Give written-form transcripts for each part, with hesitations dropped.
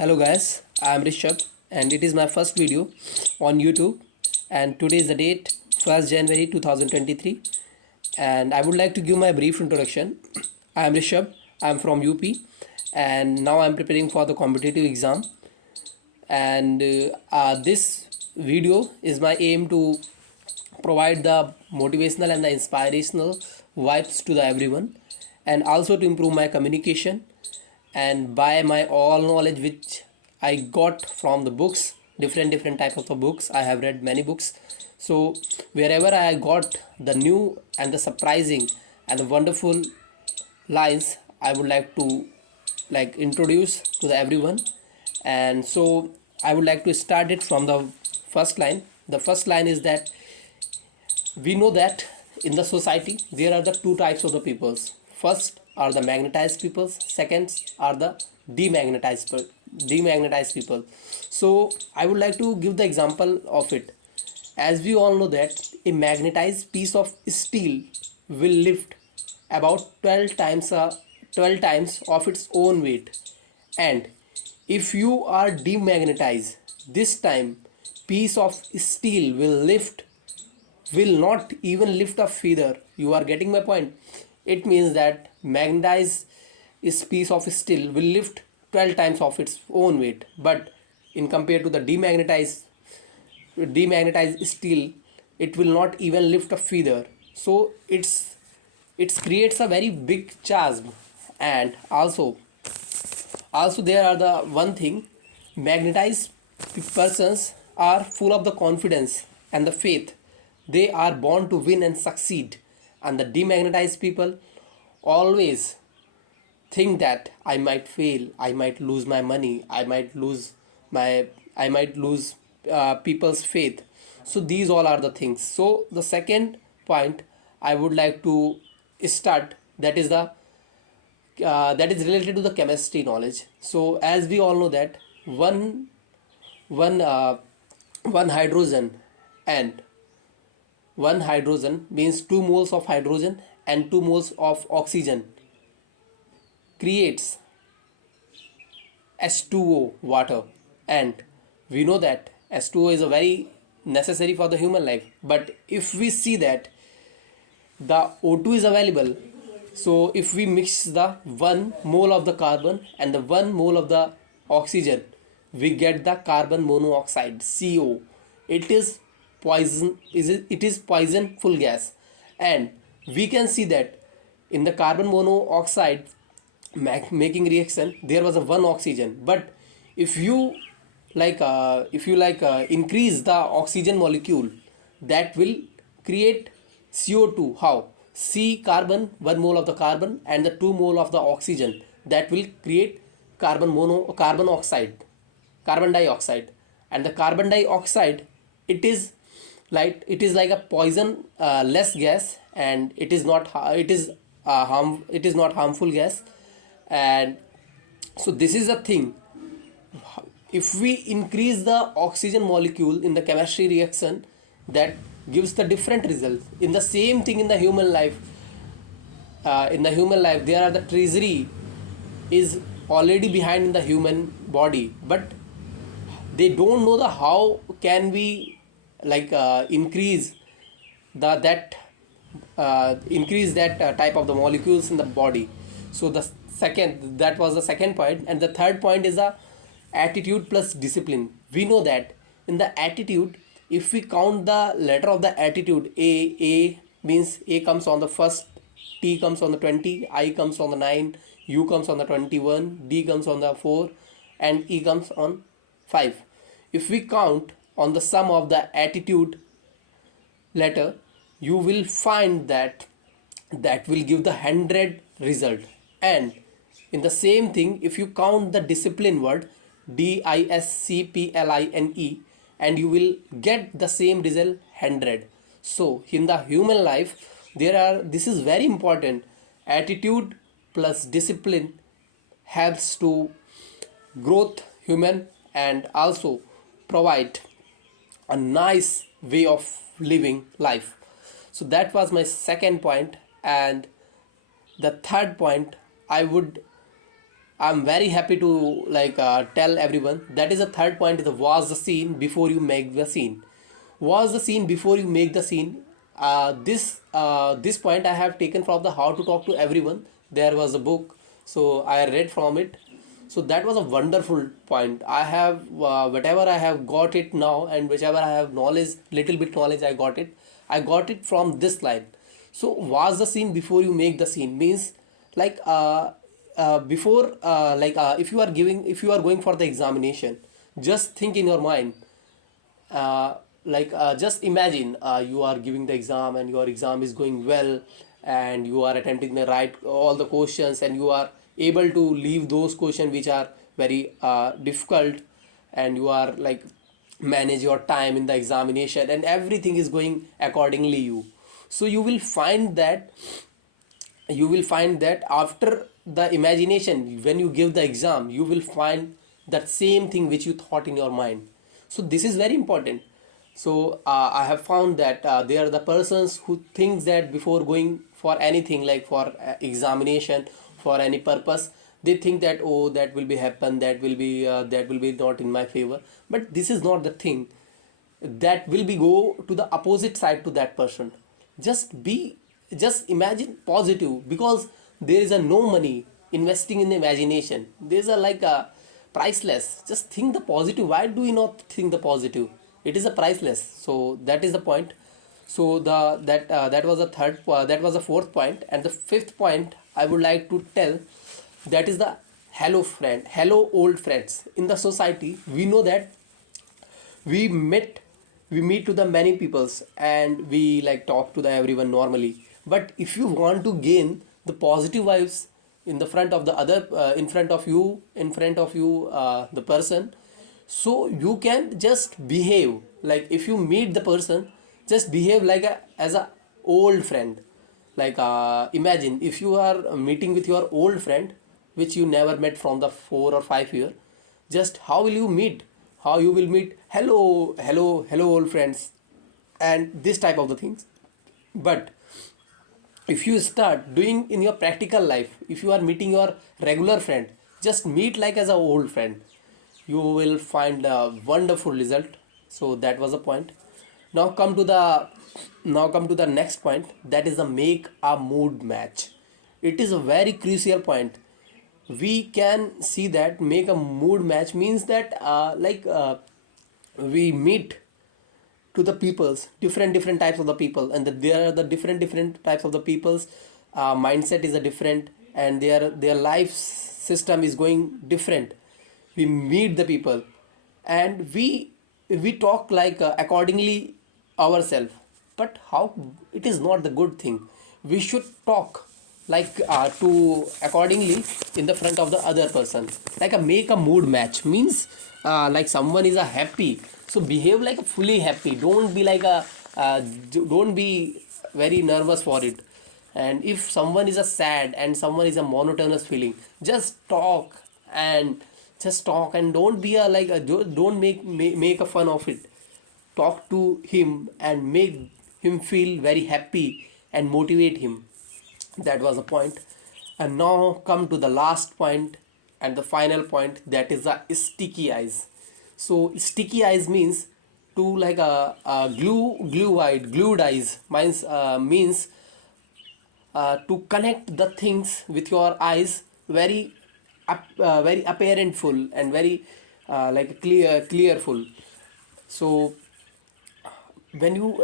Hello guys, I am Rishabh and it is my first video on YouTube, and today is the date 1st January 2023, and I would like to give my brief introduction. I am Rishabh, I am from UP, and now I am preparing for the competitive exam, and this video is my aim to provide the motivational and the inspirational vibes to the everyone, and also to improve my communication and by my all knowledge which I got from the books, different type of the books. I have read many books, so wherever I got the new and the surprising and the wonderful lines, I would like to introduce to the everyone. And so I would like to start it from the first line. The first line is that we know that in the society there are the two types of the peoples. First are the magnetized peoples, second are the demagnetized people. So I would like to give the example of it. As we all know that a magnetized piece of steel will lift about 12 times of its own weight, and if you are demagnetized, this time piece of steel will not even lift a feather. You are getting my point? It means that magnetized is piece of steel will lift 12 times of its own weight, but in compared to the demagnetized steel, it will not even lift a feather. So it creates a very big charge. And also there are the one thing, magnetized persons are full of the confidence and the faith. They are born to win and succeed, and the demagnetized people always think that I might fail, I might lose my money, I might lose people's faith. So these all are the things. So the second point I would like to start, that is the that is related to the chemistry knowledge. So as we all know that one uh, one hydrogen and one hydrogen means 2 moles of hydrogen and 2 moles of oxygen creates H2O, water. And we know that H2O is a very necessary for the human life. But if we see that the O2 is available, so if we mix the 1 mole of the carbon and the 1 mole of the oxygen, we get the carbon monoxide, CO. It is it is poisonful gas. And we can see that in the carbon monoxide making reaction there was a one oxygen. But if you increase the oxygen molecule, that will create CO2. How? C carbon, 1 mole of the carbon and the 2 mole of the oxygen, that will create carbon oxide, carbon dioxide. And the carbon dioxide, it is like a poison less gas, and it is not it is not harmful gas. And so this is a thing. If we increase the oxygen molecule in the chemistry reaction, that gives the different results. In the same thing in the human life, there are the treasury is already behind in the human body, but they don't know the how can we increase that type of the molecules in the body. So that was the second point. And the third point is the attitude plus discipline. We know that in the attitude, if we count the letter of the attitude, A means A comes on the first, T comes on the 20, I comes on the 9, U comes on the 21, D comes on the 4, and E comes on 5. If we count on the sum of the attitude letter, you will find that will give the 100 result. And in the same thing, if you count the discipline word, DISCPLINE, and you will get the same result, 100. So in the human life, this is very important. Attitude plus discipline helps to growth human, and also provide a nice way of living life. So that was my second point. And the third point, I would I'm very happy to tell everyone that is the third point, is the was the scene before you make the scene. Was the scene before you make the scene. This point I have taken from the How to Talk to Everyone. There was a book, so I read from it. So that was a wonderful point. I have whatever I have got it now, and whichever I have knowledge, little bit knowledge I got it from this line. So was the scene before you make the scene means like before if you are going for the examination, just think in your mind, just imagine you are giving the exam and your exam is going well, and you are attempting the right all the questions, and you are able to leave those questions which are very difficult, and you are like manage your time in the examination, and everything is going accordingly you. So you will find that after the imagination, when you give the exam, you will find that same thing which you thought in your mind. So this is very important. So I have found that they are the persons who thinks that before going for anything, like for examination, for any purpose, they think that, oh, that will be happen, that will be not in my favor. But this is not the thing. That will be go to the opposite side to that person. Just imagine positive, because there is a no money investing in the imagination. There's a priceless. Just think the positive. Why do we not think the positive? It is a priceless. So that is the point. So that was the that was the fourth point, and the fifth point I would like to tell, that is the hello friend, hello old friends. In the society, we know that we met we meet to the many peoples, and we like talk to the everyone normally. But if you want to gain the positive vibes in the front of the other in front of you the person, so you can just behave like, if you meet the person, just behave like as a old friend. Imagine if you are meeting with your old friend which you never met from the 4 or 5 year. Just how will you meet? How you will meet? Hello, hello, hello, old friends, and this type of the things. But if you start doing in your practical life, if you are meeting your regular friend, just meet like as a old friend, you will find a wonderful result. So that was the point. Now come to the next point, that is the make a mood match. It is a very crucial point. We can see that make a mood match means that we meet to the peoples, different types of the people, and there are the different types of the peoples. Mindset is a different, and their life system is going different. We meet the people, and we talk accordingly ourselves. But how, it is not the good thing. We should talk to accordingly in the front of the other person, like a make a mood match means like someone is a happy, so behave like a fully happy. Don't be don't be very nervous for it. And if someone is a sad and someone is a monotonous feeling, just talk, and don't be don't make a fun of it. Talk to him and make him feel very happy and motivate him. That was the point. And now come to the last point and the final point, that is the sticky eyes. So sticky eyes means to like a glued eyes means to connect the things with your eyes very very apparentful and very clearful. So when you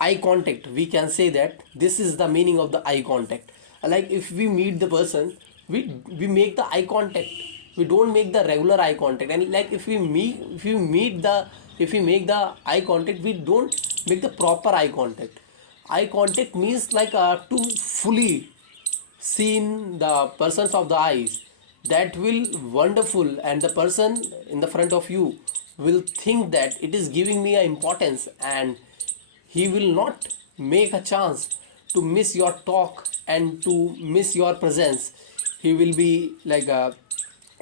eye contact, we can say that this is the meaning of the eye contact. Like if we meet the person, we make the eye contact. We don't make the regular eye contact. And like if we make the eye contact, we don't make the proper eye contact. Eye contact means to fully seen the persons of the eyes. That will wonderful, and the person in the front of you will think that it is giving me a importance, and he will not make a chance to miss your talk and to miss your presence. He will be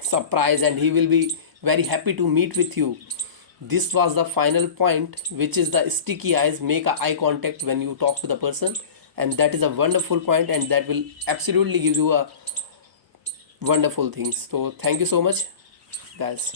surprised, and he will be very happy to meet with you. This was the final point, which is the sticky eyes. Make a eye contact when you talk to the person, and that is a wonderful point, and that will absolutely give you a wonderful things. So thank you so much, guys.